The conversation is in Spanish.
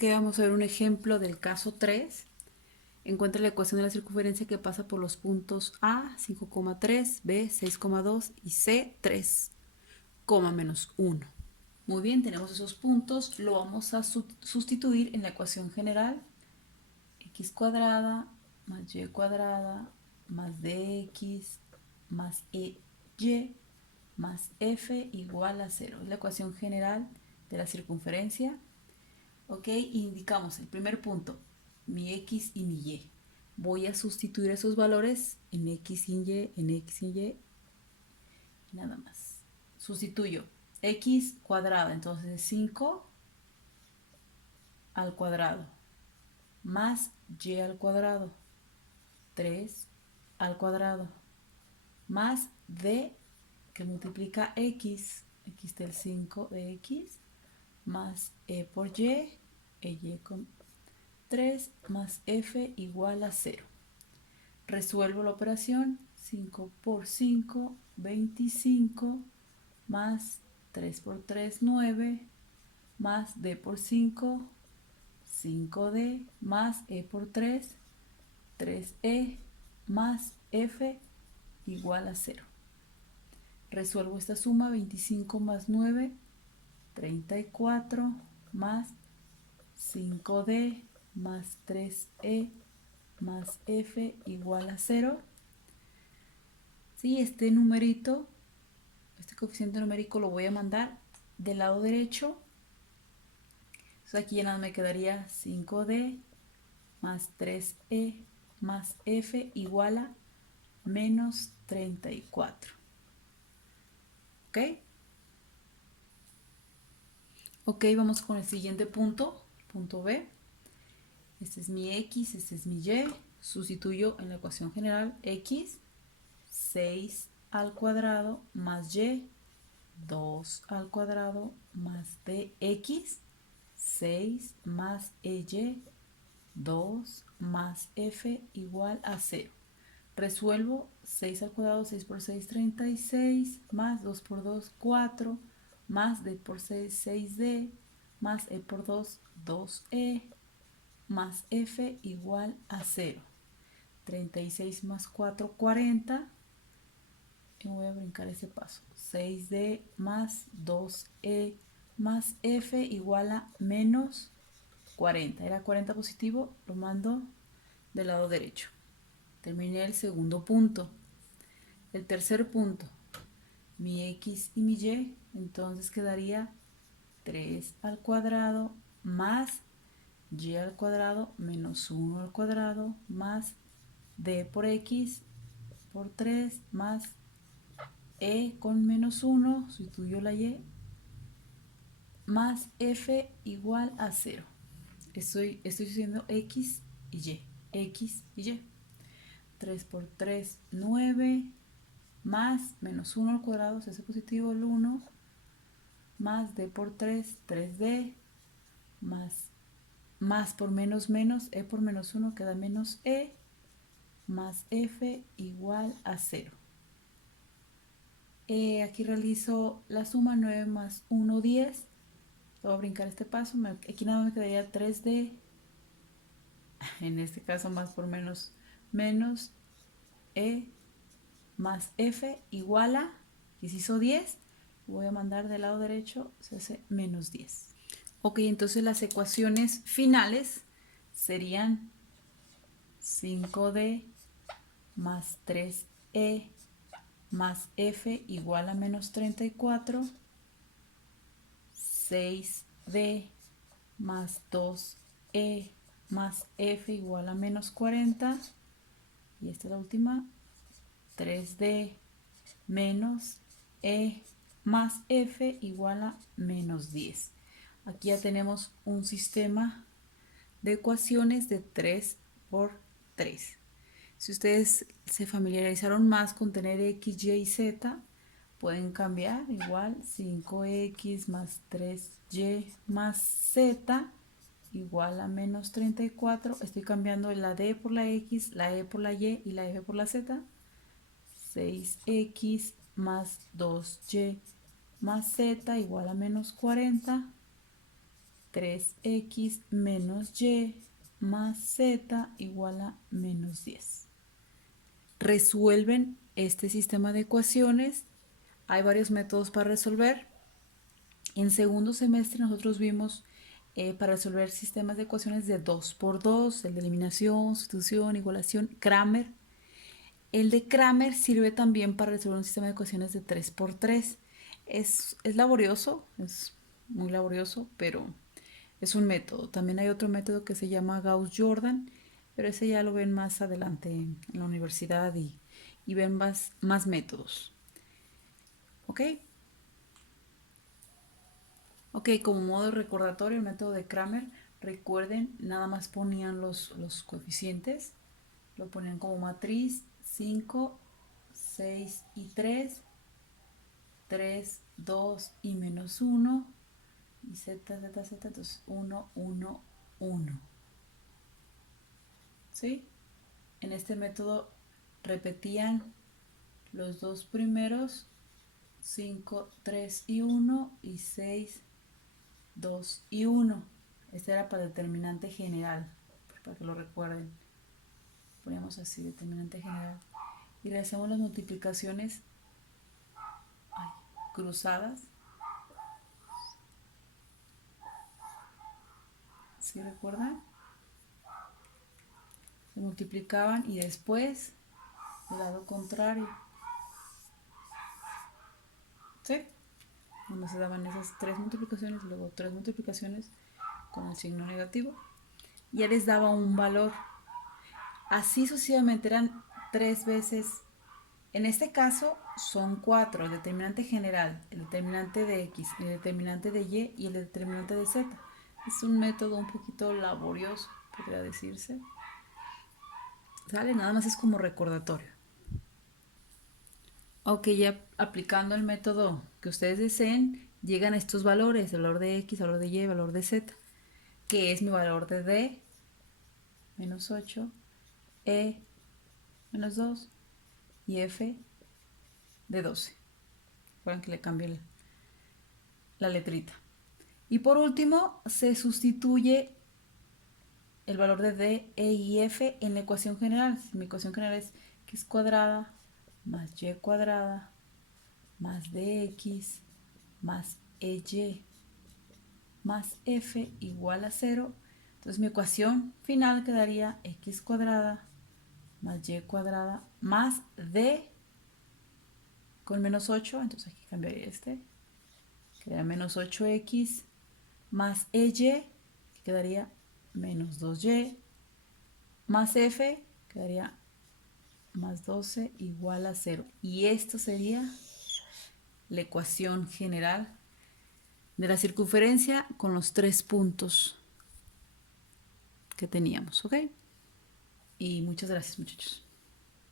Ok, vamos a ver un ejemplo del caso 3. Encuentra la ecuación de la circunferencia que pasa por los puntos A, 5,3, B, 6,2 y C, 3, menos 1. Muy bien, tenemos esos puntos. Lo vamos a sustituir en la ecuación general. X cuadrada más Y cuadrada más DX más EY más F igual a 0. Es la ecuación general de la circunferencia. Ok, indicamos el primer punto, mi X y mi Y. Voy a sustituir esos valores en X y en Y, en X y en Y, y nada más. Sustituyo X cuadrada, entonces 5 al cuadrado, más Y al cuadrado, 3 al cuadrado, más D que multiplica X del 5 de X, más E por Y con 3 más F igual a 0. Resuelvo la operación. 5 por 5, 25, más 3 por 3, 9, más D por 5, 5D, más E por 3, 3E, más F igual a 0. Resuelvo esta suma. 25 más 9, 34, más 5D, más 3E, más F igual a 0. ¿Sí? Este numerito, este coeficiente numérico lo voy a mandar del lado derecho. Entonces aquí ya nada me quedaría 5D más 3E más F igual a menos 34. ¿Ok? Ok, vamos con el siguiente punto, punto B. Este es mi X, este es mi Y. Sustituyo en la ecuación general X, 6 al cuadrado más Y, 2 al cuadrado más dx, 6 más EY, 2 más F igual a 0. Resuelvo. 6 al cuadrado, 6 por 6, 36, más 2 por 2, 4, más D por 6, 6D, más E por 2, 2E, más F igual a 0. 36 más 4, 40. Y voy a brincar ese paso. 6D más 2E más F igual a menos 40. Era 40 positivo, lo mando del lado derecho. Terminé el segundo punto. El tercer punto, mi X y mi Y, entonces quedaría 3 al cuadrado más Y al cuadrado menos 1 al cuadrado más D por X por 3 más E con menos 1, sustituyo la Y, más F igual a 0. Estoy diciendo X y Y. X y Y. 3 por 3, 9, más menos 1 al cuadrado, se hace positivo el 1, más D por 3, 3D, más por menos menos, E por menos 1 queda menos E, más F igual a 0. Aquí realizo la suma. 9 más 1, 10. Voy a brincar este paso. Aquí nada más me quedaría 3D. En este caso más por menos menos E más F igual a, y se hizo 10. Voy a mandar del lado derecho, se hace menos 10. Ok, entonces las ecuaciones finales serían 5D más 3E más F igual a menos 34, 6D más 2E más F igual a menos 40, y esta es la última, 3D menos E más F igual a menos 10. Aquí ya tenemos un sistema de ecuaciones de 3 por 3. Si ustedes se familiarizaron más con tener X, Y y Z, pueden cambiar igual 5X más 3Y más Z igual a menos 34. Estoy cambiando la D por la X, la E por la Y y la F por la Z. 6X más 2Y más Z igual a menos 40. 3x menos y más z igual a menos 10. Resuelven este sistema de ecuaciones. Hay varios métodos para resolver. En segundo semestre nosotros vimos para resolver sistemas de ecuaciones de 2 por 2, el de eliminación, sustitución, igualación, Cramer. El de Cramer sirve también para resolver un sistema de ecuaciones de 3 por 3. Es laborioso, es muy laborioso, pero es un método. También hay otro método que se llama Gauss-Jordan, pero ese ya lo ven más adelante en la universidad y ven más métodos. ¿Ok? Ok, como modo recordatorio, el método de Cramer, recuerden, nada más ponían los coeficientes, lo ponían como matriz 5, 6 y 3, 3, 2 y menos 1, y z, z, z, entonces 1, 1, 1. ¿Sí? En este método repetían los dos primeros, 5, 3 y 1, y 6, 2 y 1. Este era para determinante general, para que lo recuerden. Poníamos así, determinante general. Y le hacemos las multiplicaciones cruzadas. ¿Sí recuerdan? Se multiplicaban y después el lado contrario. ¿Sí? Donde se daban esas 3 multiplicaciones, luego 3 multiplicaciones con el signo negativo. Ya les daba un valor. Así sucesivamente, eran 3 veces. En este caso son 4, el determinante general, el determinante de x, el determinante de y y el determinante de z. Es un método un poquito laborioso, podría decirse. ¿Sale? Nada más es como recordatorio. Ok, ya aplicando el método que ustedes deseen, llegan a estos valores, el valor de x, valor de y, valor de z, que es mi valor de d, menos 8, e, menos 2, y f de 12. Recuerden que le cambié la letrita. Y por último, se sustituye el valor de d, e y f en la ecuación general. Mi ecuación general es x cuadrada más y cuadrada más dx más ey más f igual a 0. Entonces mi ecuación final quedaría x cuadrada más y cuadrada más d con menos 8. Entonces aquí cambiaría este. Quedaría menos 8x más ey, que quedaría menos 2y, más f, quedaría más 12 igual a 0. Y esto sería la ecuación general de la circunferencia con los 3 puntos que teníamos, ¿ok? Y muchas gracias, muchachos.